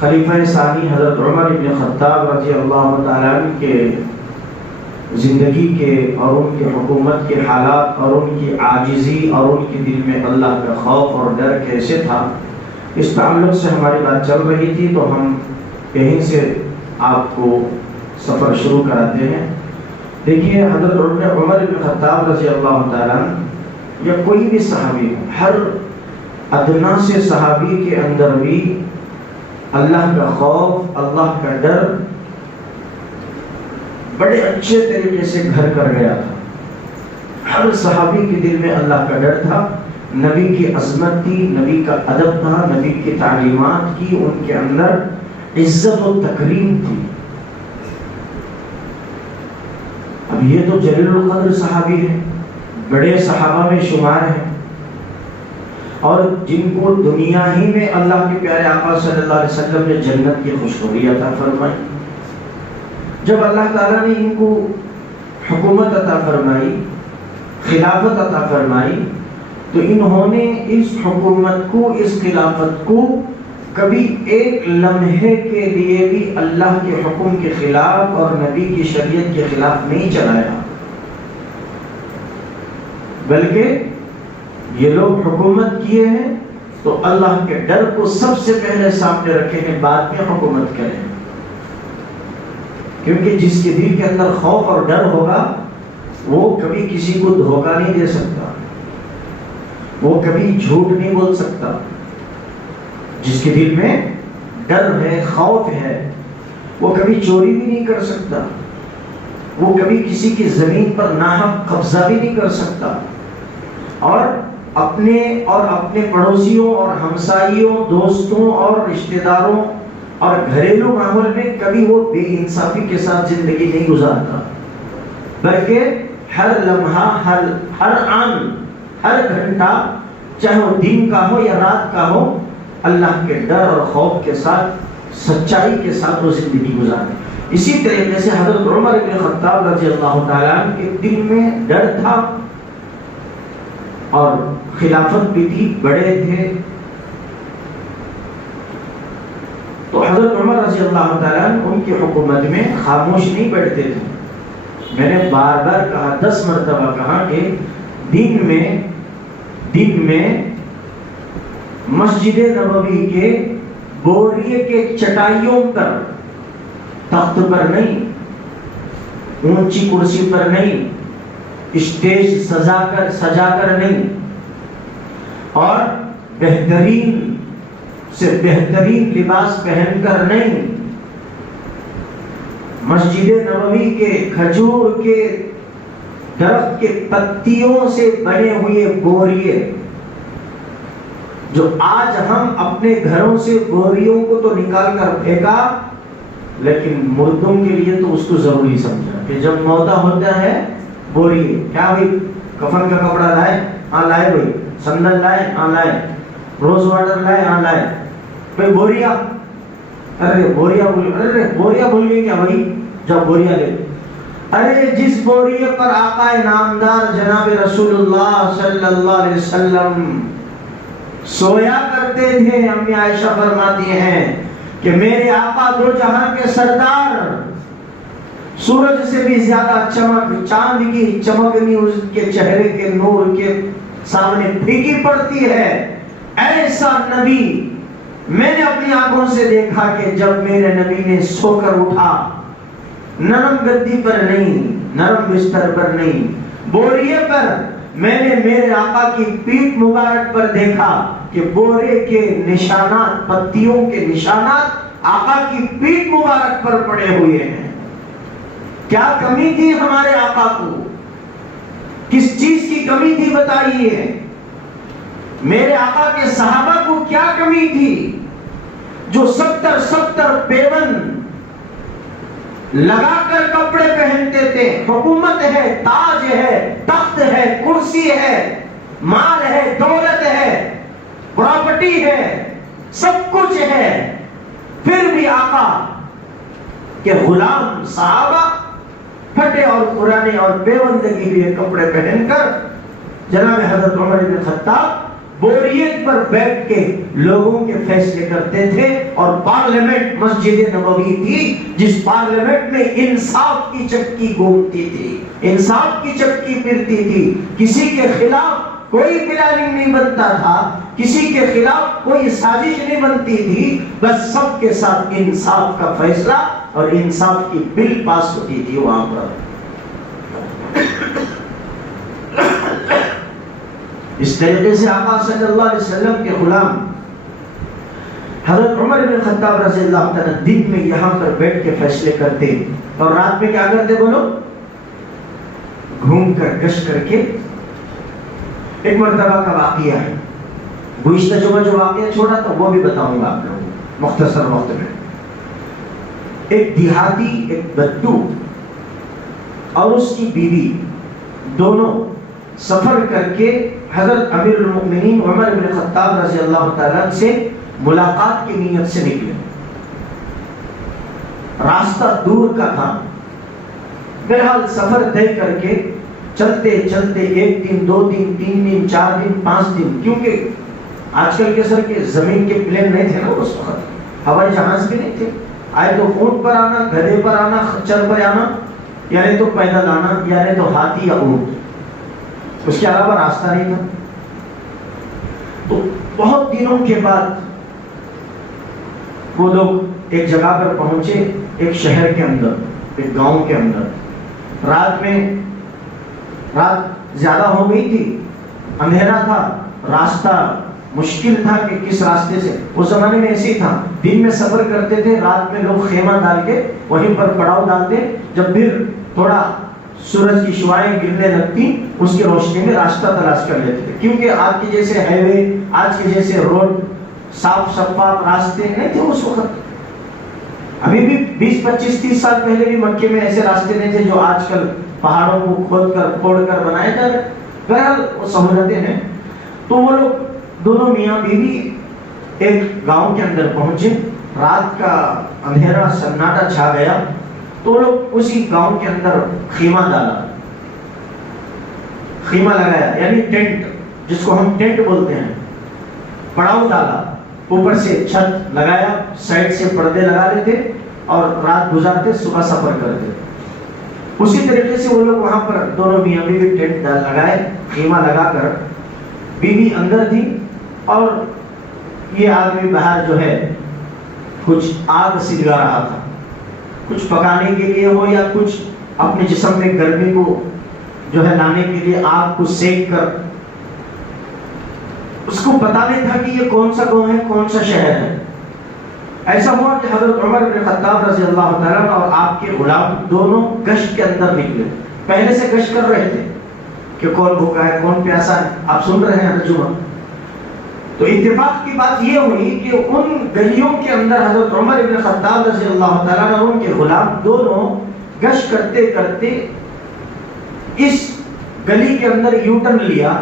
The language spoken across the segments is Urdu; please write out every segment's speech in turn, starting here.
خلیفہ ثانی حضرت عمر بن خطاب رضی اللہ تعالیٰ عنہ کے زندگی کے اور ان کے حکومت کے حالات اور ان کی عاجزی اور ان کے دل میں اللہ کا خوف اور ڈر کیسے تھا، اس تعلق سے ہماری بات چل رہی تھی، تو ہم یہیں سے آپ کو سفر شروع کراتے ہیں۔ دیکھیے، حضرت عمر بن خطاب رضی اللہ تعالیٰ عنہ یا کوئی بھی صحابی، ہر ادنا سے صحابی کے اندر بھی اللہ کا خوف، اللہ کا ڈر بڑے اچھے طریقے سے گھر کر گیا تھا۔ ہر صحابی کے دل میں اللہ کا ڈر تھا، نبی کی عظمت تھی، نبی کا ادب تھا، نبی کی تعلیمات کی ان کے اندر عزت و تکریم تھی۔ اب یہ تو جلیل القدر صحابی ہیں، بڑے صحابہ میں شمار ہیں، اور جن کو دنیا ہی میں اللہ کے پیارے آقا صلی اللہ علیہ وسلم نے جنت کی خوشخبری عطا فرمائی۔ جب اللہ تعالیٰ نے ان کو حکومت عطا فرمائی، خلافت عطا فرمائی، تو انہوں نے اس حکومت کو، اس خلافت کو کبھی ایک لمحے کے لیے بھی اللہ کے حکم کے خلاف اور نبی کی شریعت کے خلاف نہیں چلایا، بلکہ یہ لوگ حکومت کیے ہیں تو اللہ کے ڈر کو سب سے پہلے سامنے رکھے ہیں، بعد میں حکومت کریں، کیونکہ جس کے دل کے اندر خوف اور ڈر ہوگا وہ کبھی کسی کو دھوکہ نہیں دے سکتا، وہ کبھی جھوٹ نہیں بول سکتا۔ جس کے دل میں ڈر ہے، خوف ہے، وہ کبھی چوری بھی نہیں کر سکتا، وہ کبھی کسی کی زمین پر ناحق قبضہ بھی نہیں کر سکتا، اور اپنے پڑوسیوں اور ہمسائیوں، دوستوں اور رشتہ داروں اور گھریلو ماحول میں کبھی وہ بے انصافی کے ساتھ زندگی نہیں گزارتا، بلکہ ہر لمحہ، ہر آن، ہر گھنٹہ، چاہے وہ دن کا ہو یا رات کا ہو، اللہ کے ڈر اور خوف کے ساتھ، سچائی کے ساتھ وہ زندگی گزارے۔ اسی طریقے سے حضرت عمر بن خطاب رضی اللہ تعالیٰ عنہ کے دل میں ڈر تھا، اور خلافت بھی تھی، بڑے تھے، تو حضرت عمر رضی اللہ تعالیٰ عنہ ان کی حکومت میں خاموش نہیں بیٹھتے تھے۔ میں نے بار بار کہا، 10 مرتبہ کہا کہ دن میں مسجد نبوی کے بوریے کے چٹائیوں پر، تخت پر نہیں، اونچی کرسی پر نہیں، اسٹیج سجا کر نہیں، اور بہترین سے بہترین لباس پہن کر نہیں، مسجد نبوی کے کھجور کے درخت کے پتیوں سے بنے ہوئے بوریے، جو آج ہم اپنے گھروں سے بوریوں کو تو نکال کر پھینکا، لیکن مردوں کے لیے تو اس کو ضروری سمجھا کہ جب موتا ہوتا ہے، بوریے کیا ہوئی، کفن کا کپڑا لائے، ہاں لائے بھائی، سندل لائے، ہاں لائے، روز واٹر لائے، ہاں لائے، بھائی بوریا، ارے بوریا بھول گئی کیا بھائی، جب بوریا لے، ارے جس بوریے پر آقا نامدار جناب رسول اللہ صلی اللہ علیہ وسلم سویا کرتے تھے، امی عائشہ فرماتی ہیں کہ میرے آقا دو جہاں کے سردار، سورج سے بھی زیادہ چمک، چاند کی چمکنی اس کے چہرے کے نور کے سامنے پھیکی پڑتی ہے، ایسا نبی میں نے اپنی آنکھوں سے دیکھا کہ جب میرے نبی نے سو کر اٹھا، نرم گدی پر نہیں، نرم بستر پر نہیں، بوریے پر، میں نے میرے آقا کی پیٹھ مبارک پر دیکھا کہ بورے کے نشانات، پتیوں کے نشانات آقا کی پیٹھ مبارک پر پڑے ہوئے ہیں۔ کیا کمی تھی ہمارے آقا کو؟ کس چیز کی کمی تھی بتائیے؟ میرے آقا کے صحابہ کو کیا کمی تھی جو 70 پیون لگا کر کپڑے پہنتے تھے؟ حکومت ہے، تاج ہے، تخت ہے، کرسی ہے، مال ہے، دولت ہے، پراپرٹی ہے، سب کچھ ہے، پھر بھی آقا کے غلام صحابہ پھٹے اور پرانے اور بے وندگی ہوئے کپڑے پہن کر جناب حضرت عمر بن خطاب بوریت پر بیٹھ کے لوگوں کے فیصلے کرتے تھے، اور پارلیمنٹ مسجد نبوی تھی جس پارلیمنٹ میں انصاف کی چکی گھومتی تھی، انصاف کی چکی پھرتی تھی، کسی کے خلاف کوئی پلاننگ نہیں بنتا تھا، کسی کے خلاف کوئی سازش نہیں بنتی تھی، بس سب کے ساتھ انصاف کا فیصلہ اور انصاف کی بل پاس ہوتی تھی وہاں پر۔ اس طریقے سے آقا صلی اللہ علیہ وسلم کے غلام حضرت عمر بن خطاب رضی اللہ تعالیٰ دن میں یہاں پر بیٹھ کے فیصلے کرتے، اور رات میں کیا کرتے بولو؟ گھوم کر گشت کر کے۔ ایک مرتبہ کا واقعہ ہے، گزشتہ جمعہ جو واقعہ چھوڑا تھا وہ بھی بتاؤں گا آپ لوگوں کو مختصر وقت میں۔ ایک دیہاتی، ایک بدو اور اس کی بیوی دونوں سفر کر کے حضرت امیر المؤمنین عمر بن خطاب رضی اللہ تعالیٰ سے ملاقات کی نیت سے نکلے۔ راستہ دور کا تھا، بہرحال سفر طے کر کے چلتے چلتے ایک دن، دو دن، تین دن، چار دن، پانچ دن، کیونکہ آج کل کے سر کے زمین کے پلین نہیں تھے نا اس وقت، ہوائی جہاز بھی نہیں تھے، آئے تو اونٹ پر آنا، گدھے پر آنا، خچر پر آنا، یعنی تو پیدل آنا، یعنی تو ہاتھی یا اونٹ، اس کے علاوہ راستہ نہیں تھا۔ تو بہت دنوں کے بعد وہ لوگ ایک جگہ پر پہنچے، ایک شہر کے اندر، ایک گاؤں کے اندر۔ رات زیادہ ہو گئی تھی، اندھیرا تھا، راستہ مشکل تھا کہ کس راستے سے، اس زمانے میں ایسے ہی تھا، دن میں سفر کرتے تھے، رات میں لوگ خیمہ ڈال کے وہیں پر پڑاؤ ڈالتے، جب پھر تھوڑا سورج کی شعائیں گرنے لگتی اس کی روشنی میں راستہ تلاش کر لیتے تھے، کیونکہ آج کے جیسے ہائی وے، آج کے جیسے روڈ، صاف شفاف راستے نہیں تھے اس وقت۔ ابھی بھی 20-25-30 سال پہلے بھی مکے میں ایسے راستے نہیں تھے جو آج کل پہاڑوں کو کھوڑ کر بنائے جا رہے۔ بہرحال وہ سہولتیں ہیں۔ تو وہ لوگ دونوں میاں بیوی ایک گاؤں کے اندر پہنچے، رات کا اندھیرا سناٹا چھا گیا، تو لوگ اسی گاؤں کے اندر خیمہ ڈالا، خیمہ لگایا، یعنی ٹینٹ، جس کو ہم ٹینٹ بولتے ہیں، پڑاؤ ڈالا، اوپر سے چھت لگایا، سائڈ سے پردے لگا لیتے اور رات گزارتے، صبح سفر کرتے۔ اسی طریقے سے وہ لوگ وہاں پر دونوں میاں بیوی ٹینٹ لگائے، خیمہ لگا کر، بیوی اندر تھی اور یہ آدمی باہر جو ہے کچھ آگ سلگا رہا تھا، کچھ پکانے کے لیے ہو یا کچھ اپنے جسم میں گرمی کو جو ہے لانے کے لیے آگ کو سیک کر۔ اس کو پتا نہیں تھا کہ یہ کون سا گاؤں ہے، کون سا شہر ہے۔ ایسا ہوا کہ حضرت عمر بن خطاب رضی اللہ تعالیٰ اور آپ کے غلام دونوں گشت کے اندر نکلے، پہلے سے گشت کر رہے تھے کہ کون بھوکا ہے، کون پیاسا ہے، آپ سن رہے ہیں ترجمہ۔ تو اتفاق کی بات یہ ہوئی کہ ان گلیوں کے اندر حضرت عمر بن خطاب رضی اللہ تعالیٰ اور ان کے غلام دونوں گشت کرتے کرتے اس گلی کے اندر یو ٹرن لیا،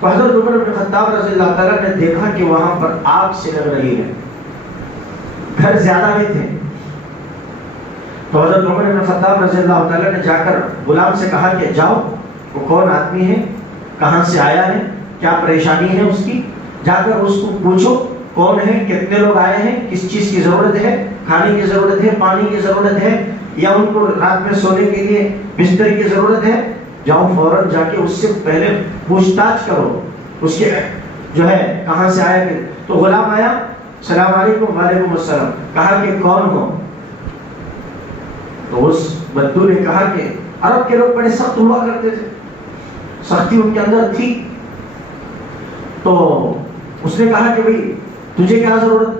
تو حضرت عمر بن خطاب رضی اللہ تعالیٰ نے دیکھا کہ وہاں پر آگ سے لگ رہی ہے، گھر زیادہ بھی تھے۔ تو حضرت عمر بن خطاب رضی اللہ تعالیٰ نے جا کر غلام سے کہا کہ جاؤ، وہ کون آدمی ہے، کہاں سے آیا ہے، کیا پریشانی ہے اس کی، جا کر اس کو پوچھو کون ہے، کتنے لوگ آئے ہیں، کس چیز کی ضرورت ہے، کھانے کی ضرورت ہے، پانی کی ضرورت ہے، یا ان کو رات میں سونے کے لیے بستر کی ضرورت ہے۔ جاؤ فوراً جا کے اس سے پہلے پوچھ تاچھ کرو اس کے جو ہے کہاں سے آیا۔ تو غلام آیا، السلام علیکم، وعلیکم السلام، کہا کہ کون ہو؟ تو اس بدو نے کہا کہ عرب کے لوگ بڑے سخت ہوا کرتے تھے، سختی ان کے اندر تھی۔ تو اس نے کہا کہ بھئی تجھے کیا ضرورت،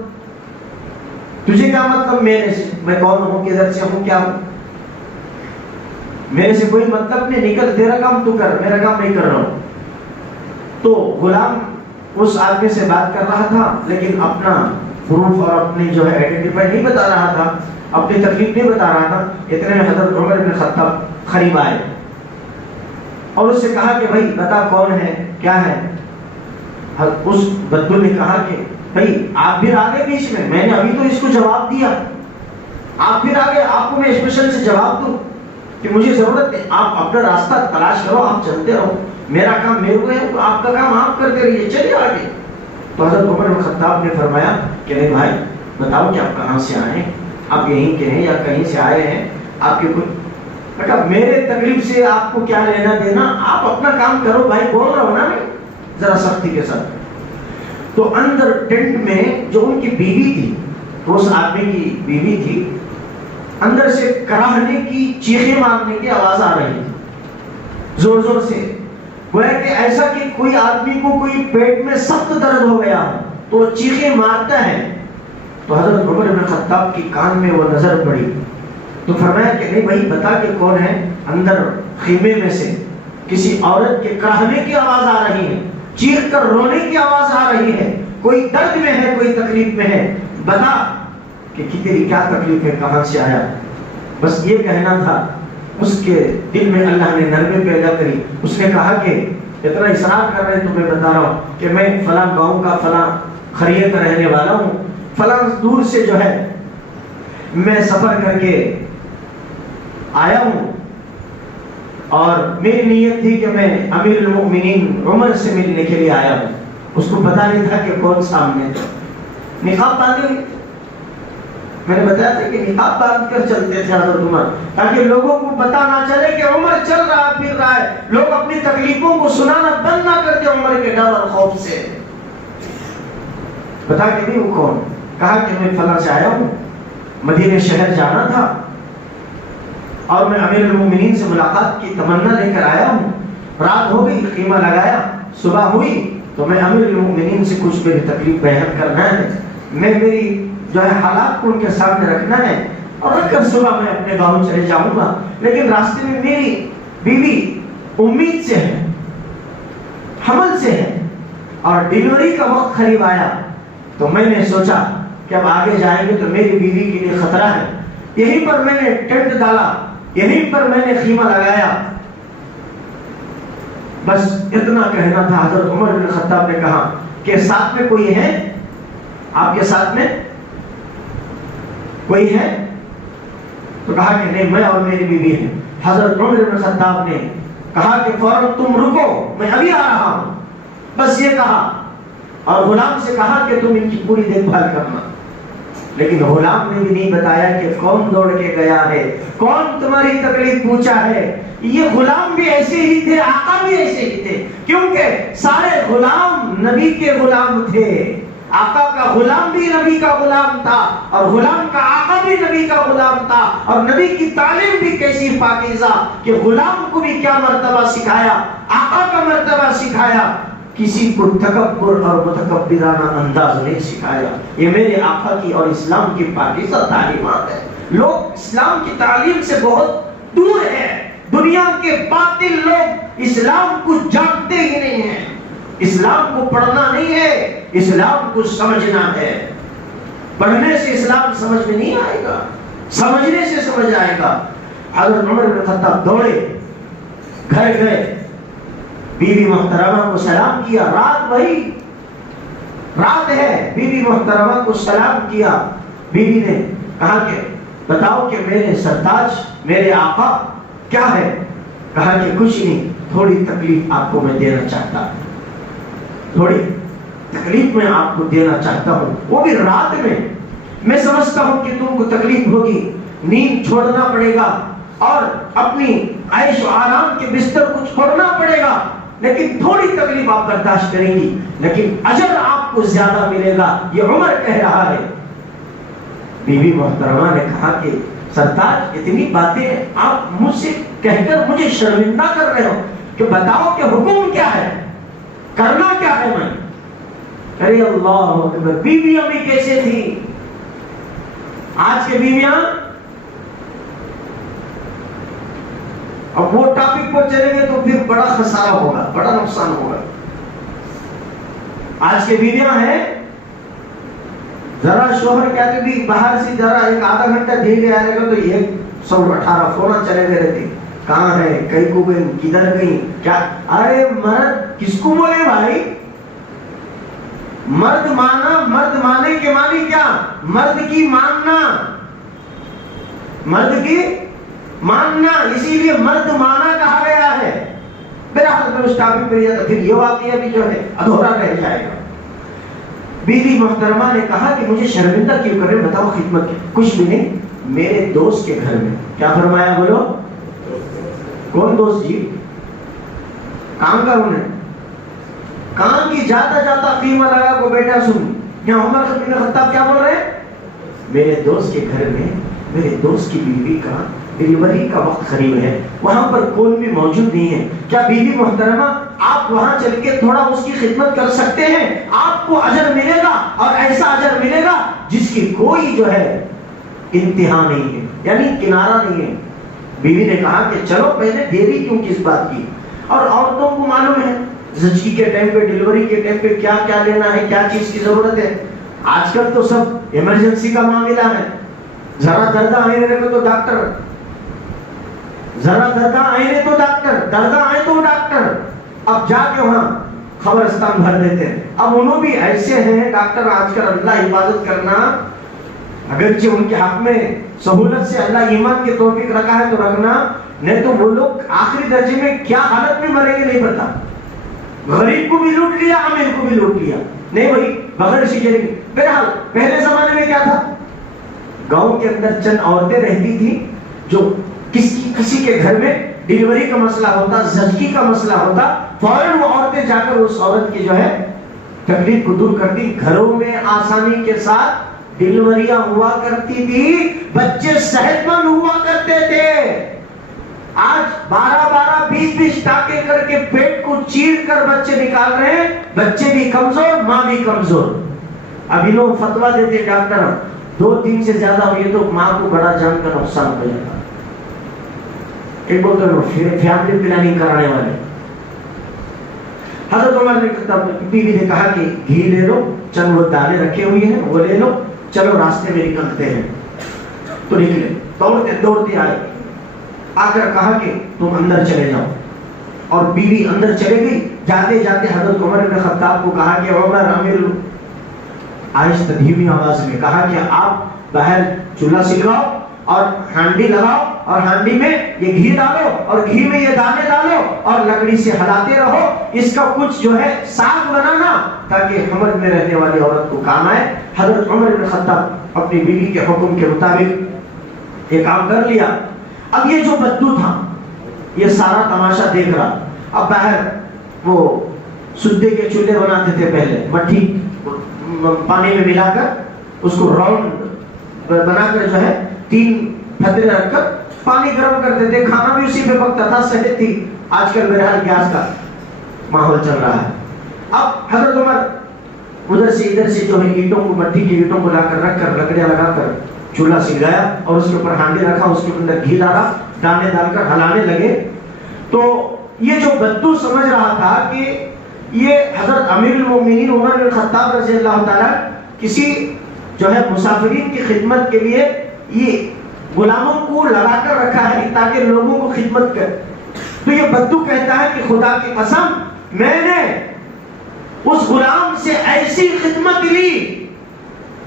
تجھے کیا مطلب میرے سے، میں کون ہوں، کدھر سے ہوں، کیا ہوں، میرے سے کوئی مطلب نہیں، نکل، تیرا کام تو کر، میرا کام نہیں کر رہا ہوں۔ تو غلام اس آدمی سے بات کر رہا تھا لیکن اپنا پروف اور اپنی جو ہے آئیڈینٹیفائی نہیں بتا رہا تھا، اپنی تکلیف نہیں بتا رہا تھا۔ اتنے میں حضرت عمر بن خطاب قریب آئے اور اس سے کہا کہ بھائی بتا کون ہے، کیا ہے۔ اس بدو نے کہا کہ بھائی آپ پھر آگے بیچ میں نے ابھی تو اس کو جواب دیا، آپ پھر آگے، آپ کو میں اسپیشل سے جواب دوں کہ مجھے ضرورت نہیں، آپ اپنا راستہ تلاش کرو، آپ چلتے رہو، میرا کام میرے کو ہے، تو آپ کا کام آپ کرتے رہیے، چلیے آگے۔ تو حضرت عمر بن خطاب نے فرمایا کہ نہیں بھائی بتاؤ کہ آپ کہاں سے آئے ہیں، آپ یہیں کے ہیں یا کہیں سے آئے ہیں، آپ کے کوئی بیٹا میرے تکلیف سے آپ کو کیا لینا دینا، آپ اپنا کام کرو بھائی، بول رہا ہو نا میں ذرا سختی کے ساتھ۔ تو اندر ٹینٹ میں جو ان کی بیوی تھی، اس آدمی کی بیوی تھی، اندر سے کراہنے کی، چیخیں مارنے کی آواز آ رہی تھی زور زور سے، گویا کہ ایسا کہ کوئی آدمی کو کوئی پیٹ میں سخت درد ہو گیا تو وہ چیخیں مارتا ہے۔ تو حضرت عمر بن خطاب کی کان میں وہ نظر پڑی، تو فرمایا کہ نہیں بھائی بتا کہ کون ہے۔ اندر خیمے میں سے کسی عورت کے کراہنے کی آواز آ رہی ہے، چیخ کر رونے کی آواز آ رہی ہے، کوئی درد میں ہے، کوئی تکلیف میں ہے، بتا کہ تیری کیا تکلیف ہے، کہاں سے آیا۔ بس یہ کہنا تھا، اس کے دل میں اللہ نے نرمی پیدا کری۔ اس نے کہا کہ اتنا اصرار کر رہے تو میں بتا رہا ہوں کہ میں فلاں گاؤں کا فلاں خریے کا رہنے والا ہوں، فلاں دور سے جو ہے میں سفر کر کے آیا ہوں، اور میری نیت تھی کہ میں امیر المؤمنین عمر سے ملنے کے لیے آیا ہوں۔ اس کو پتا نہیں تھا کہ کون سامنے تھا، نقاب باندھے ہوئے، میں نے بتایا تھا کہ نقاب باندھ کر چلتے تھے حضرت عمر، تاکہ لوگوں کو پتا نہ چلے کہ عمر چل رہا پھر رہا ہے، لوگ اپنی تکلیفوں کو سنانا بند نہ کر دے عمر کے ڈر اور خوف سے۔ بتا کہ نہیں وہ کون، کہا کہ میں فلاں سے آیا ہوں، مدینہ شہر جانا تھا اور میں امیر المومنین سے ملاقات کی تمنا لے کر آیا ہوں، رات ہو گئی، خیمہ لگایا، صبح ہوئی تو میں امیر المومنین سے کچھ میری تکلیف بیان کرنا ہے، میں میری جو ہے حالات کو ان کے سامنے رکھنا ہے، اور رکھ کر صبح میں اپنے گاؤں چلے جاؤں گا۔ لیکن راستے میں میری بیوی امید سے ہے، حمل سے ہے، اور ڈیلیوری کا وقت قریب آیا، تو میں نے سوچا کہ اب آگے جائیں گے تو میری بیوی کے لیے خطرہ ہے، یہیں پر میں نے ٹینٹ ڈالا، یہیں پر میں نے خیمہ لگایا۔ بس اتنا کہنا تھا۔ حضرت عمر بن خطاب نے کہا کہ ساتھ میں کوئی ہے، آپ کے ساتھ میں کوئی ہے؟ تو کہا کہ نہیں، میں اور میری بیوی ہیں۔ حضرت عمر بن خطاب نے کہا کہ فوراً تم رکو، میں ابھی آ رہا ہوں، بس یہ کہا، اور غلام سے کہا کہ تم ان کی پوری دیکھ بھال کرنا۔ لیکن غلام نے بھی نہیں بتایا کہ کون دوڑ کے گیا ہے، کون تمہاری تکلیف پوچھا ہے۔ یہ غلام بھی ایسے ہی تھے، آقا بھی ایسے ہی تھے، کیونکہ سارے غلام نبی کے غلام تھے۔ آقا کا غلام بھی نبی کا غلام تھا، اور غلام کا آقا بھی نبی کا غلام تھا، اور نبی کی تعلیم بھی کیسی پاکیزہ کہ غلام کو بھی کیا مرتبہ سکھایا، آقا کا مرتبہ سکھایا، کسی کو تکبر اور متکبرانہ انداز نہیں سکھایا۔ یہ میرے آقا کی اور اسلام کی پاکیزہ تعلیمات ہے۔ لوگ اسلام کی تعلیم سے بہت دور ہیں، دنیا کے باطل لوگ اسلام کو جانتے ہی نہیں ہیں۔ اسلام کو پڑھنا نہیں ہے، اسلام کو سمجھنا ہے۔ پڑھنے سے اسلام سمجھ میں نہیں آئے گا، سمجھنے سے سمجھ آئے گا۔ حضرت عمر بن خطاب دوڑے، گھر گئے، بیوی محترمہ کو سلام کیا، رات وہی رات ہے، بیوی محترمہ کو سلام کیا۔ بیوی نے کہا کہ بتاؤ کہ میرے سرتاج، میرے آقا کیا ہے؟ کہا کہ کچھ نہیں، تھوڑی تکلیف آپ کو میں دینا چاہتا ہوں، تھوڑی تکلیف میں آپ کو دینا چاہتا ہوں، وہ بھی رات میں۔ میں سمجھتا ہوں کہ تم کو تکلیف ہوگی، نیند چھوڑنا پڑے گا، اور اپنی عیش و آرام کے بستر کو چھوڑنا پڑے گا، لیکن تھوڑی تکلیف آپ برداشت کریں گی، لیکن اجر آپ کو زیادہ ملے گا، یہ عمر کہہ رہا ہے۔ بیوی محترمہ نے کہا کہ سرتاج اتنی باتیں آپ مجھ سے کہہ کر مجھے شرمندہ کر رہے ہو، کہ بتاؤ کہ حکم کیا ہے، کرنا کیا ہے میں؟ ارے اللہ اکبر، بیویاں بھی کیسے تھی آج کے بیویاں؟ اب وہ ٹاپک پر چلیں گے تو پھر بڑا خسارہ ہوگا، بڑا نقصان ہوگا۔ آج کے بیویاں ہیں، ذرا شوہر کہتے بھی باہر سے ذرا ایک آدھا گھنٹہ دھیرے آئے گا تو یہ 118 فوراں چلے گئے رہتے، کہاں ہے، کہیں کو گئی، کدھر گئی، کیا؟ ارے مرد کس کو بولے بھائی؟ مرد مانا، مرد مانے کے معنی کیا؟ مرد کی ماننا، مرد کی ماننا، اسی لیے مرد مانا کہا گیا ہے۔ بہرحال میں اس ٹاپک پہ تو پھر یہ واقعہ بھی جو ہے ادھورا رہ جائے گا. بیوی محترمہ نے کہا کہ مجھے شرمندہ کیوں کر رہے, بتاؤ خدمت کی. کچھ بھی نہیں, میرے دوست کے گھر میں. کیا فرمایا بولو؟ کون دوست جی؟ کام کا انہیں کام کی جاتا جاتا قیمہ لگا کو بیٹا سن. یہاں عمر بن خطاب کیا بول رہے ہیں؟ میرے دوست کے گھر میں میرے دوست کی بیوی کا ڈلیوری کا وقت قریب ہے, وہاں پر کوئی بھی موجود نہیں ہے. کیا بیوی محترمہ آپ وہاں چل کے تھوڑا اس کی خدمت کر سکتے ہیں؟ آپ کو اجر ملے گا, اور ایسا اجر ملے گا جس کی کوئی جو ہے انتہا نہیں ہے, یعنی کنارہ نہیں ہے. بیوی نے کہا کہ چلو, پہلے دیری کیوں کس بات کی. اور عورتوں کو معلوم ہے زچگی کے ٹائم پہ, ڈلیوری کے ٹائم پہ کیا کیا لینا ہے, کیا چیز کی ضرورت ہے. آج کل تو سب ایمرجنسی کا معاملہ ہے. ذرا درد آئے تو ڈاکٹر, ذرا درد آئے تو ڈاکٹر, درد آئے تو ڈاکٹر. اب جا کے وہاں خبرستان بھر دیتے ہیں. اب انہوں بھی ایسے ہیں ڈاکٹر آج کل, اللہ حفاظت کرنا, اگرچہ ان کے حق میں سہولت سے اللہ ایمان کے توفیق رکھا ہے تو رکھنا, نہیں تو وہ لوگ آخری درجے میں کیا حالت میں مریں گے نہیں پتا. غریب کو بھی لوٹ لیا, امیر کو بھی لوٹ لیا, نہیں بھائی بغیر شکر. بہرحال پہلے زمانے میں کیا تھا, گاؤں کے اندر چند عورتیں رہتی تھی جو کسی کے گھر میں ڈلیوری کا مسئلہ ہوتا, زچگی کا مسئلہ ہوتا, فوراً وہ عورتیں جا کر اس عورت کی جو ہے تکلیف کو دور کرتی. گھروں میں آسانی کے ساتھ ڈلیوریاں ہوا کرتی تھی, بچے صحت مند ہوا کرتے تھے. آج 12-20 ٹانکے کر کے پیٹ کو چیر کر بچے نکال رہے ہیں, بچے بھی کمزور, ماں بھی کمزور. ابھی لوگ فتوا دیتے ڈاکٹر 2-3 سے زیادہ ہوئی تو ماں کو بڑا جان کا نقصان ہو جاتا. ایک بولتے ہیں فیملی پلاننگ کرانے والے. حضرت عمر نے بیوی نے کہا کہ گھی لے لو, چند وہ دانے رکھے ہوئے ہیں وہ لے لو, چلو راستے میں نکلتے ہیں. تو نکلے, دوڑتے دوڑتے آئے, آ کر کہا کہ تم اندر چلے جاؤ, اور بیوی اندر چلے گئی. جاتے جاتے حضرت عمر بن خطاب کو کہا کہ عمر امیر, آہستہ دھیمی آواز میں کہا کہ آپ باہر چولہا سلواؤ اور ہانڈی لگاؤ, اور ہانڈی میں یہ گھی ڈالو, اور گھی میں یہ دانے ڈالو, اور لکڑی سے ہلاتے رہو. اس کا کچھ جو ہے ساگ بنانا تاکہ حمل میں رہنے والی عورت کو کام آئے. حضرت عمر بن خطاب اپنی بیوی کے حکم کے مطابق یہ کام کر لیا. اب یہ جو بدو تھا یہ سارا تماشا دیکھ رہا. اب باہر وہ سدے کے چولہے بناتے تھے پہلے, مٹی پانی میں ملا کر اس کو راؤنڈ بنا کر جو ہے 3 پھترے رکھ کر پانی گرم کرتے تھے. کھانا بھی اسی پہ پکتا تھا, صحت تھی. آج کل بہرحال گیس کا ماحول چل رہا ہے. اب حضرت عمر ادھر سے ادھر سے جو ہے اینٹوں کو, مٹی کی اینٹوں کو لا کر رکھ کر, لکڑیاں لگا کر چولہا سلگایا, اور اس کے اوپر ہانڈی رکھا, اس کے اندر گھی ڈالا, دانے ڈال کر ہلانے لگے. تو یہ جو بدو سمجھ رہا تھا کہ یہ حضرت امیر المومنین عمر بن خطاب رضی اللہ تعالیٰ کسی جو ہے مسافرین کی خدمت کے لیے یہ غلاموں کو لگا کر رکھا ہے تاکہ لوگوں کو خدمت کرے. تو یہ بدو کہتا ہے کہ خدا کی قسم میں نے اس غلام سے ایسی خدمت لی,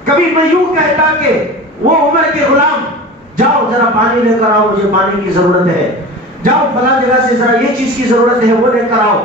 کبھی میں یوں کہتا کہ وہ عمر کے غلام جاؤ ذرا پانی لے کر آؤ, مجھے پانی کی ضرورت ہے, جاؤ فلاں جگہ سے ذرا یہ چیز کی ضرورت ہے وہ لے کر آؤ.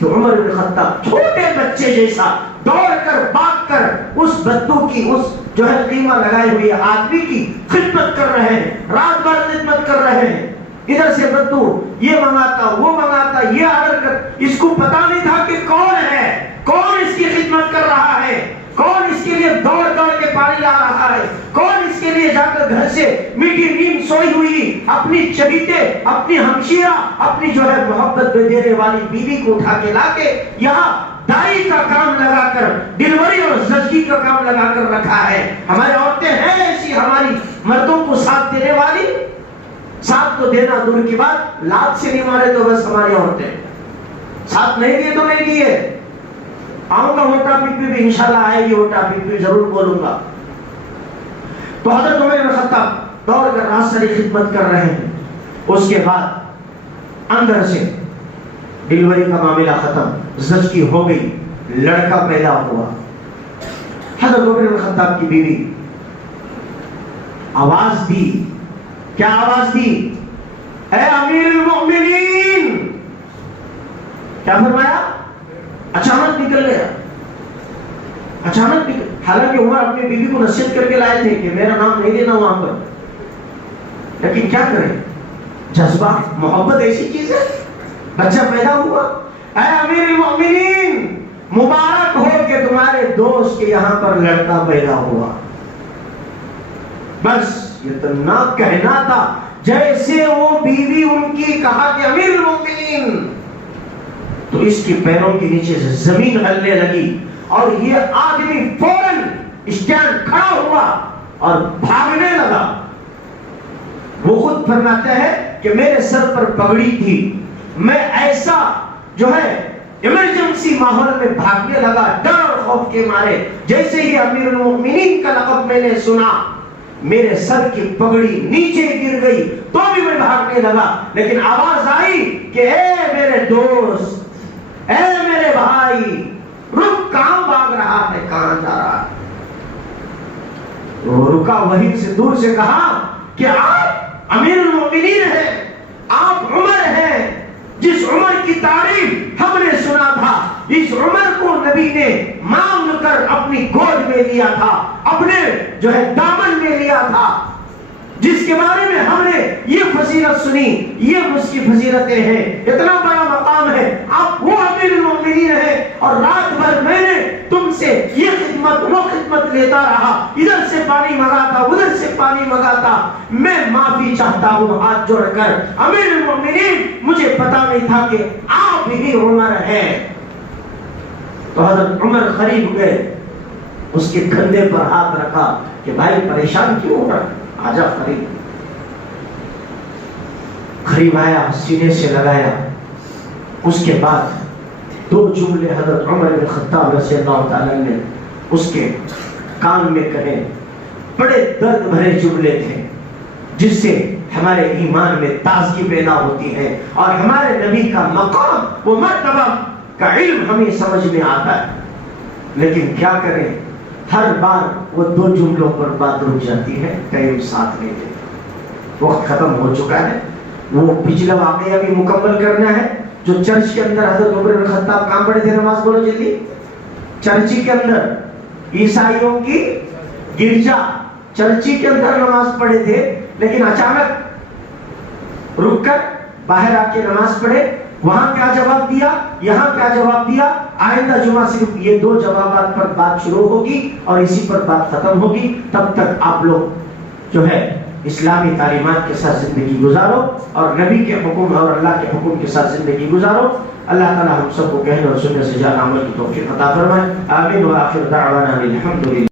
تو عمر بن خطاب چھوٹے بچے جیسا دوڑ کر بھاگ کر اس بدو کی, اس جو ہے قیمہ لگائے ہوئے آدمی کی خدمت کر رہے ہیں, رات بھر خدمت کر رہے ہیں. ادھر سے بدو یہ منگاتا وہ منگاتا, یہ آرڈر کر. اس کو پتا نہیں تھا کہ کون ہے, کون اس کی خدمت کر رہا ہے, کون اس کے لیے دوڑ دوڑ کے پانی لا رہا ہے, کون اس کے لیے جا کر گھر سے میٹھی نیند سوئی ہوئی اپنی چبیتے, اپنی ہمشیرہ, اپنی جو ہے محبت میں دینے والی بیوی کو اٹھا کے لا کے یہاں دائی کا کام لگا کر, ڈلیوری اور زچگی کا کام لگا کر رکھا ہے. ہماری عورتیں ہیں ایسی, ہماری مردوں کو ساتھ دینے والی, ساتھ تو دینا دور کی بات, لات سے نہیں مارے تو بس ہماری عورتیں, ساتھ نہیں دیے تو نہیں دیے. آؤں گا وہ ٹاپک پہ بھی انشاءاللہ آئے گی, وہ ٹاپک پہ ضرور بولوں گا. تو حضرت عمر بن خطاب دوڑ کر رات ساری خدمت کر رہے ہیں. اس کے بعد اندر سے ڈلیوری کا معاملہ ختم, زچگی ہو گئی, لڑکا پیدا ہوا. حضرت عمر بن خطاب کی بیوی آواز دی. کیا آواز دی؟ اے امیر المؤمنین, کیا فرمایا؟ اچانک نکل گیا، اچانک نکل. حالانکہ عمر اپنی بیوی کو نصیحت کر کے لائے تھے کہ میرا نام نہیں لینا وہاں پر، لیکن کیا کریں، جذبہ محبت ایسی چیز ہے. بچہ پیدا ہوا، اے امیر المؤمنین مبارک ہو کہ تمہارے دوست کے یہاں پر لڑکا پیدا ہوا. بس اتنا کہنا تھا، جیسے وہ بیوی ان کی کہا کہ امیر المؤمنین، تو اس کے پیروں کے نیچے سے زمین ہلنے لگی اور یہ آدمی فوراً اسٹینڈ کھڑا ہوا اور بھاگنے لگا. وہ خود فرماتا ہے کہ میرے سر پر پگڑی تھی، میں ایسا جو ہے ایمرجنسی ماحول میں بھاگنے لگا ڈر اور خوف کے مارے. جیسے ہی امیر المؤمنین کا لقب میں نے سنا، میرے سر کی پگڑی نیچے گر گئی تو بھی میں بھاگنے لگا، لیکن آواز آئی کہ اے میرے دوست، اے میرے بھائی، رک، کہاں بھاگ رہا ہے، کہاں جا رہا ہے؟ وہ رکا، وہیں سے دور سے کہا کہ آپ امیر المؤمنین ہیں، آپ عمر ہیں، جس عمر کی تعریف ہم نے سنا تھا، اس عمر کو نبی نے مانگ کر اپنی گود میں لیا تھا، اپنے جو ہے دامن میں لیا تھا، جس کے بارے میں ہم نے یہ فضیلت سنی، یہ اس کی فضیلتیں ہیں، اتنا بڑا مقام ہے. آپ وہ امیر المؤمنین ہیں اور رات بھر میں نے تم سے یہ خدمت وہ خدمت لیتا رہا، ادھر سے پانی منگاتا، ادھر سے پانی منگاتا، میں معافی چاہتا ہوں ہاتھ جوڑ کر. امیر المؤمنین مجھے پتا نہیں تھا کہ آپ ہی عمر ہیں. تو حضرت عمر قریب گئے، اس کے کندھے پر ہاتھ رکھا کہ بھائی پریشان کیوں ہو رہا، آجا قریب. قریب آیا، سینے سے لگایا. اس کے بعد دو جملے حضرت عمر بن خطاب رضی اللہ تعالی نے اس کے کان میں کہے. بڑے درد بھرے جملے تھے جس سے ہمارے ایمان میں تازگی پیدا ہوتی ہے اور ہمارے نبی کا مقام، وہ مرتبہ کا علم ہمیں سمجھ میں آتا ہے. لیکن کیا کریں، ہر بار وہ دو جملوں پر بات رک جاتی ہے، ٹائم ساتھ نہیں دیتے. وقت ختم ہو چکا ہے. وہ پچھلا واقعہ بھی مکمل کرنا ہے جو چرچ کے اندر حضرت عمر بن خطاب کہاں پڑے تھے. نماز بولو جلدی. چرچی کے اندر، عیسائیوں کی گرجا چرچی کے اندر نماز پڑھے تھے، لیکن اچانک رک کر باہر آ کے نماز پڑھے. وہاں کیا جواب دیا، یہاں کیا جواب دیا. آئندہ جمعہ صرف یہ دو جوابات پر بات شروع ہوگی اور اسی پر بات ختم ہوگی. تب تک آپ لوگ جو ہے اسلامی تعلیمات کے ساتھ زندگی گزارو اور نبی کے حکم اور اللہ کے حکم کے ساتھ زندگی گزارو. اللہ تعالی ہم سب کو کہنے اور سننے سے جان عمل کی توفیق عطا فرمائے. آمین. وآخر دعوانا الحمدللہ.